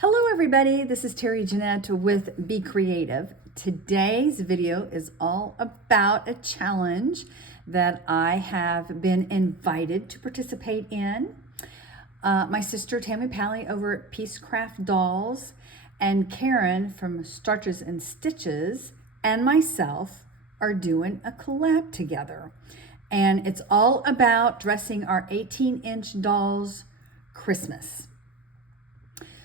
Hello everybody, this is Terry Jeanette with Be Creative. Today's video is all about a challenge that I have been invited to participate in. My sister Tammy over at Peacecraft Dolls and Karyn from Starches and Stitches and myself are doing a collab together. And it's all about dressing our 18-inch dolls Christmas.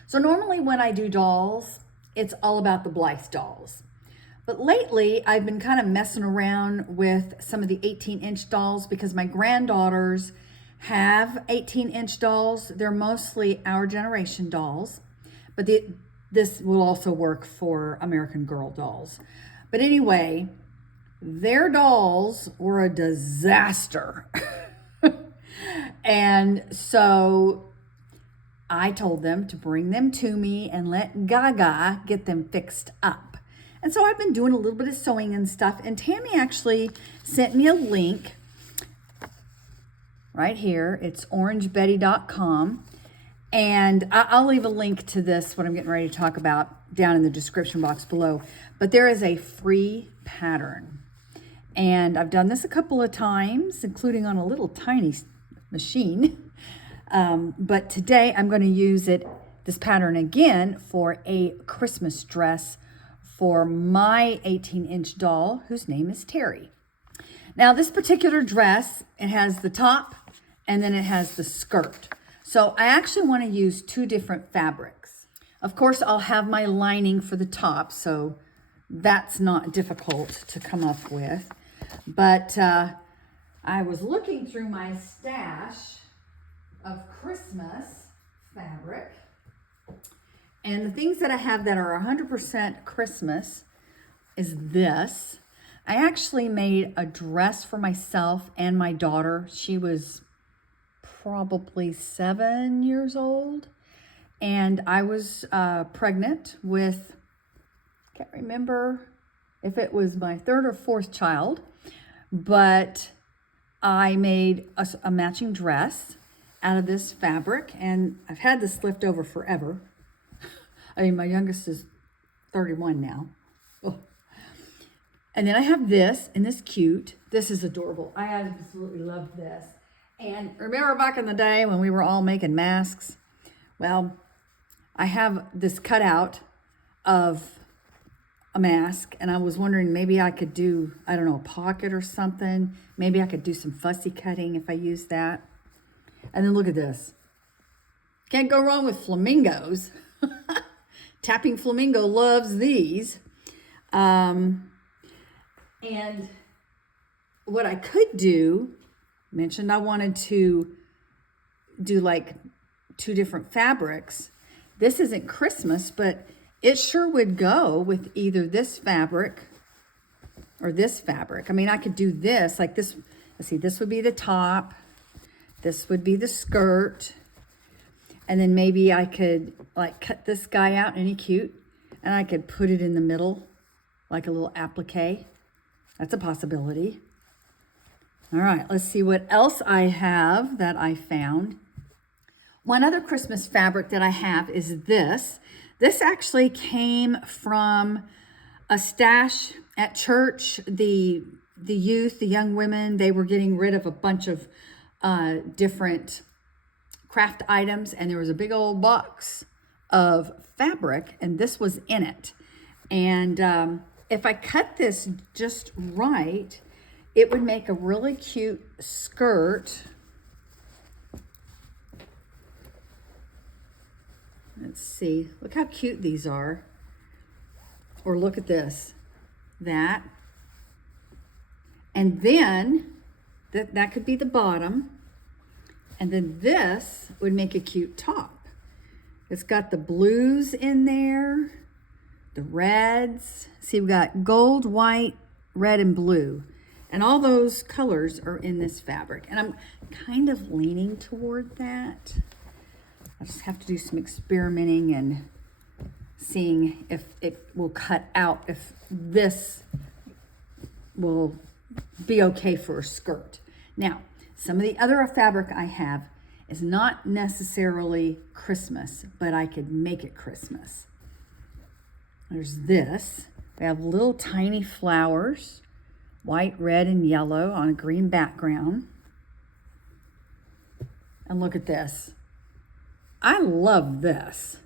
So normally when I do dolls, it's all about the Blythe dolls. But lately, I've been kind of messing around with some of the 18-inch dolls because my granddaughters have 18-inch dolls. They're mostly our generation dolls, but this will also work for American Girl dolls. But anyway, their dolls were a disaster. And so I told them to bring them to me and let Gaga get them fixed up. And so I've been doing a little bit of sewing and stuff. And Tammy actually sent me a link right here. It's orangebetty.com. And I'll leave a link to this, what I'm getting ready to talk about, down in the description box below. But there is a free pattern. And I've done this a couple of times, including on a little tiny machine. But today I'm going to use this pattern again for a Christmas dress for my 18-inch doll, whose name is Terry. Now this particular dress, it has the top and then it has the skirt. So I actually want to use two different fabrics. Of course, I'll have my lining for the top, so that's not difficult to come up with. But I was looking through my stash of Christmas fabric, and the things that I have that are 100% Christmas is this. I actually made a dress for myself and my daughter. She was probably 7 years old, and I was pregnant with, can't remember if it was my third or fourth child, but I made a matching dress out of this fabric, and I've had this left over forever. I mean, my youngest is 31 now. Oh. And then I have this, and this cute. This is adorable. I absolutely love this. And remember back in the day when we were all making masks? Well, I have this cutout of a mask, and I was wondering maybe I could do, I don't know, a pocket or something. Maybe I could do some fussy cutting if I use that. And then look at this. Can't go wrong with flamingos. Tappingflamingo loves these. And what I could do, mentioned I wanted to do like two different fabrics. This isn't Christmas, but it sure would go with either this fabric or this fabric. I mean, I could do this, like this. Let's see, this would be the top. This would be the skirt. And then maybe I could like cut this guy out, and he's cute. And I could put it in the middle, like a little applique. That's a possibility. All right, let's see what else I have that I found. One other Christmas fabric that I have is this. This actually came from a stash at church. The youth, the young women, they were getting rid of a bunch of different craft items, and there was a big old box of fabric, and this was in it. And if I cut this just right, it would make a really cute skirt. Let's see, look how cute these are. Or look at this, that. And then that could be the bottom. And then this would make a cute top. It's got the blues in there, the reds. See, we've got gold, white, red, and blue. And all those colors are in this fabric. And I'm kind of leaning toward that. I just have to do some experimenting and seeing if it will cut out, if this will be okay for a skirt. Now, some of the other fabric I have It's not necessarily Christmas, but I could make it Christmas. There's this. We have little tiny flowers, white, red, and yellow on a green background. And look at this. I love this.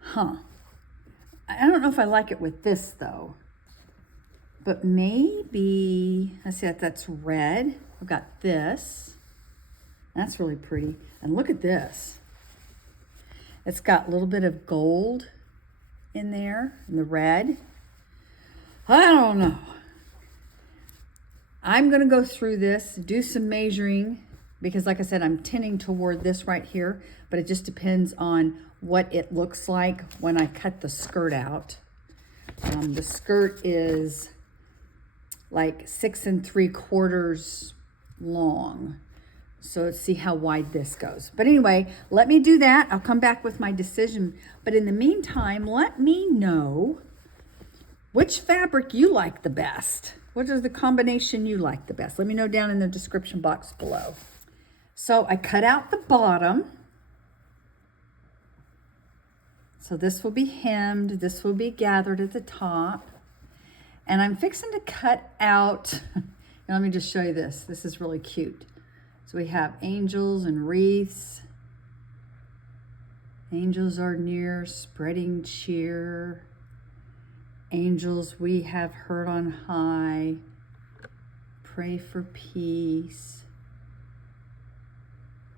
Huh. I don't know if I like it with this though. But maybe, let's see if that's red. We've got this. That's really pretty. And look at this. It's got a little bit of gold in there, and the red. I don't know. I'm going to go through this, do some measuring, because like I said, I'm tending toward this right here, but it just depends on what it looks like when I cut the skirt out. The skirt is like 6 3/4 long. So let's see how wide this goes. But anyway, let me do that. I'll come back with my decision. But in the meantime, let me know which fabric you like the best. What is the combination you like the best? Let me know down in the description box below. So I cut out the bottom. So this will be hemmed. This will be gathered at the top. And I'm fixing to cut out, let me just show you this. This is really cute. So we have angels and wreaths. Angels are near, spreading cheer. Angels we have heard on high. Pray for peace.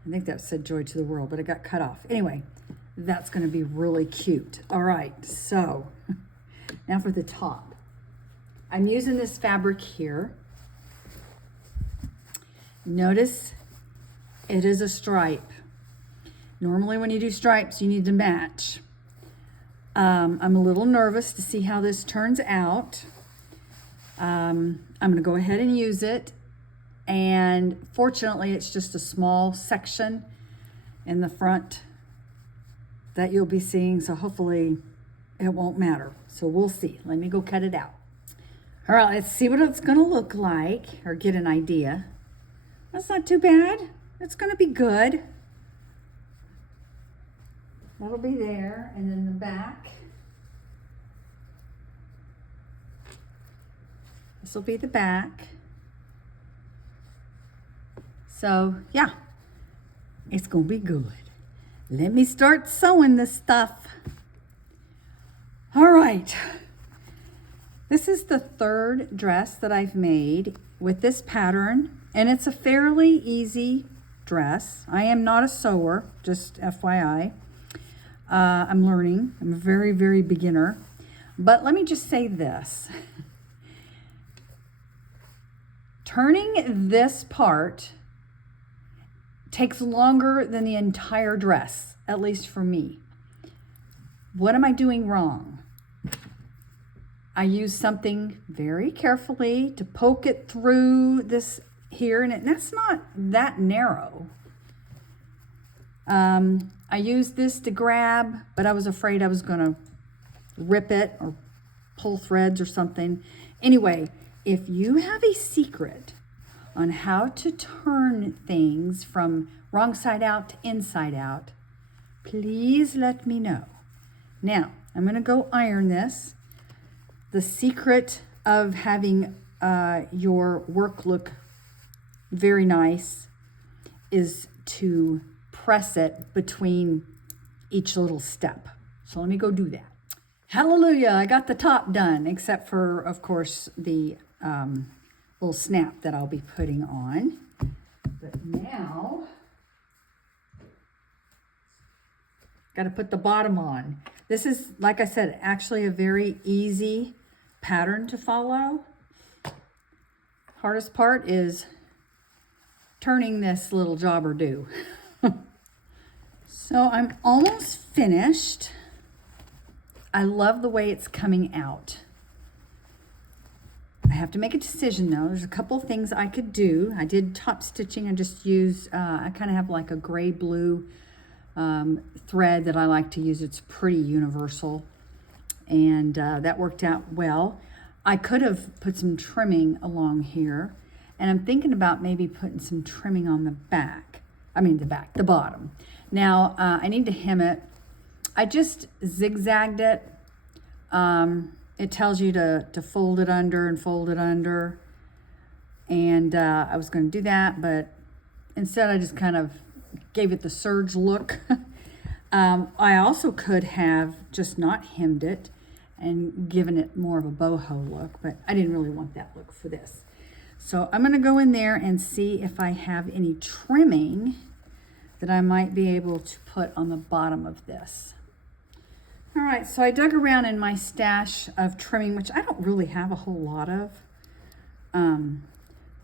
I think that said joy to the world, but it got cut off. Anyway, that's going to be really cute. All right, so now for the top. I'm using this fabric here. Notice it is a stripe. Normally when you do stripes, you need to match. I'm a little nervous to see how this turns out. I'm going to go ahead and use it. And fortunately, it's just a small section in the front that you'll be seeing. So hopefully it won't matter. So we'll see. Let me go cut it out. All right, let's see what it's going to look like or get an idea. That's not too bad. It's going to be good. That'll be there. And then the back. This will be the back. So, yeah, it's going to be good. Let me start sewing this stuff. All right. This is the third dress that I've made with this pattern, and it's a fairly easy dress. I am not a sewer, just FYI. I'm learning. I'm a very, very beginner. But let me just say this. Turning this part takes longer than the entire dress, at least for me. What am I doing wrong? I use something very carefully to poke it through this here, and that's not that narrow. I used this to grab, but I was afraid I was going to rip it or pull threads or something. Anyway, if you have a secret on how to turn things from wrong side out to inside out, please let me know. Now, I'm going to go iron this. The secret of having your work look very nice is to press it between each little step. So let me go do that. Hallelujah, I got the top done, except for, of course, the little snap that I'll be putting on. But now, got to put the bottom on. This is, like I said, actually a very easy pattern to follow. Hardest part is turning this little jobber do. So I'm almost finished. I love the way it's coming out. I have to make a decision though. There's a couple of things I could do. I did top stitching. I just used, I kind of have like a gray blue thread that I like to use. It's pretty universal. And that worked out well. I could have put some trimming along here. And I'm thinking about maybe putting some trimming on the back. the bottom. Now, I need to hem it. I just zigzagged it. It tells you to fold it under and fold it under. And I was going to do that, but instead I just kind of gave it the serge look. I also could have just not hemmed it and given it more of a boho look, but I didn't really want that look for this. So I'm going to go in there and see if I have any trimming that I might be able to put on the bottom of this. All right, so I dug around in my stash of trimming, which I don't really have a whole lot of,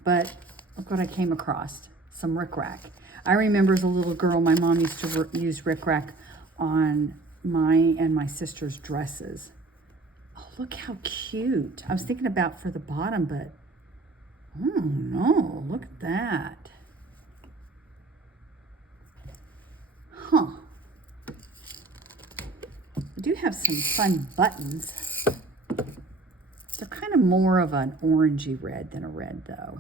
but look what I came across, some rickrack. I remember as a little girl, my mom used to use rickrack on my sister's dresses. Oh, look how cute. I was thinking about for the bottom, but oh no, look at that. Huh. I do have some fun buttons. They're kind of more of an orangey red than a red though.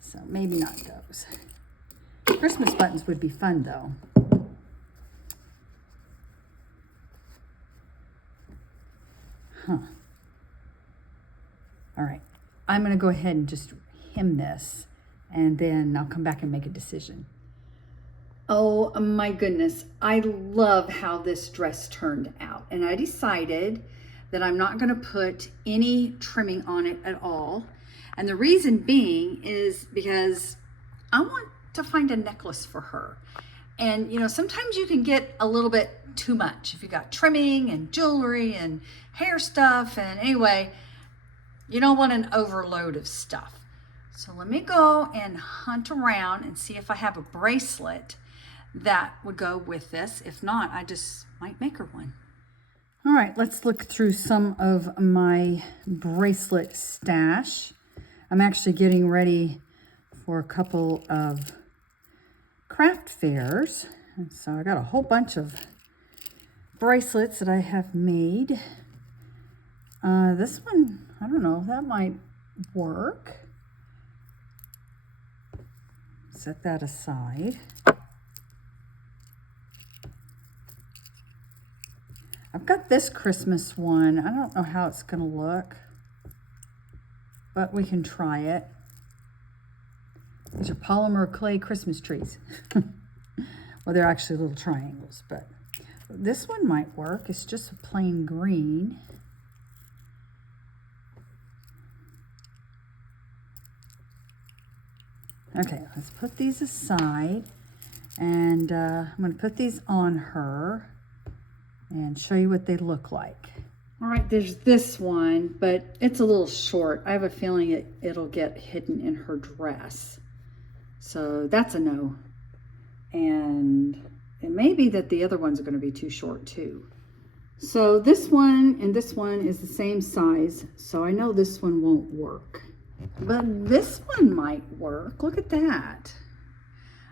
So maybe not those. Christmas buttons would be fun though. Huh. All right. I'm going to go ahead and just hem this, and then I'll come back and make a decision. Oh my goodness. I love how this dress turned out. And I decided that I'm not going to put any trimming on it at all. And the reason being is because I want to find a necklace for her. And, you know, sometimes you can get a little bit too much if you got trimming and jewelry and hair stuff. And anyway, you don't want an overload of stuff. So let me go and hunt around and see if I have a bracelet that would go with this. If not, I just might make her one. All right, let's look through some of my bracelet stash. I'm actually getting ready for a couple of craft fairs. And so I got a whole bunch of bracelets that I have made. This one, I don't know, that might work. Set that aside. I've got this Christmas one. I don't know how it's going to look, but we can try it. These are polymer clay Christmas trees. Well, they're actually little triangles, but this one might work. It's just a plain green. Okay, let's put these aside, and I'm going to put these on her and show you what they look like. All right, there's this one, but it's a little short. I have a feeling it'll get hidden in her dress. So that's a no. And it may be that the other ones are going to be too short too. So this one and this one is the same size, so I know this one won't work. But this one might work. Look at that.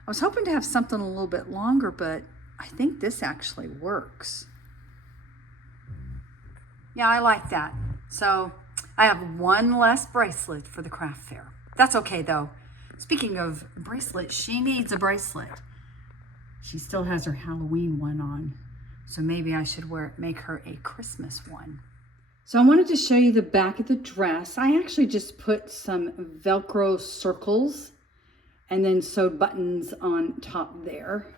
I was hoping to have something a little bit longer, but I think this actually works. Yeah, I like that. So I have one less bracelet for the craft fair. That's okay though. Speaking of bracelets, she needs a bracelet. She still has her Halloween one on, so maybe I should make her a Christmas one. So I wanted to show you the back of the dress. I actually just put some Velcro circles and then sewed buttons on top there.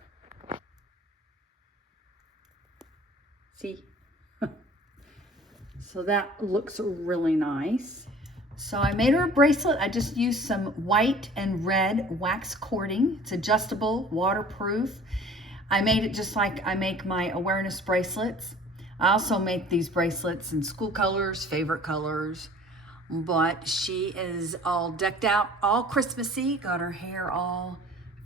See? So that looks really nice. So I made her a bracelet. I just used some white and red wax cording. It's adjustable, waterproof. I made it just like I make my awareness bracelets. I also make these bracelets in school colors, favorite colors. But she is all decked out, all Christmassy. Got her hair all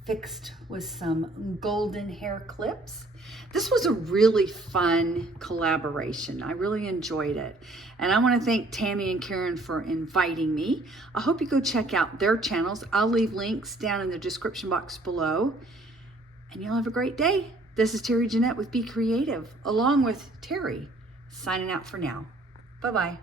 fixed with some golden hair clips. This was a really fun collaboration. I really enjoyed it. And I want to thank Tammy and Karyn for inviting me. I hope you go check out their channels. I'll leave links down in the description box below. And you'll have a great day. This is Terry Jeanette with Be Creative, along with Terry, signing out for now. Bye-bye.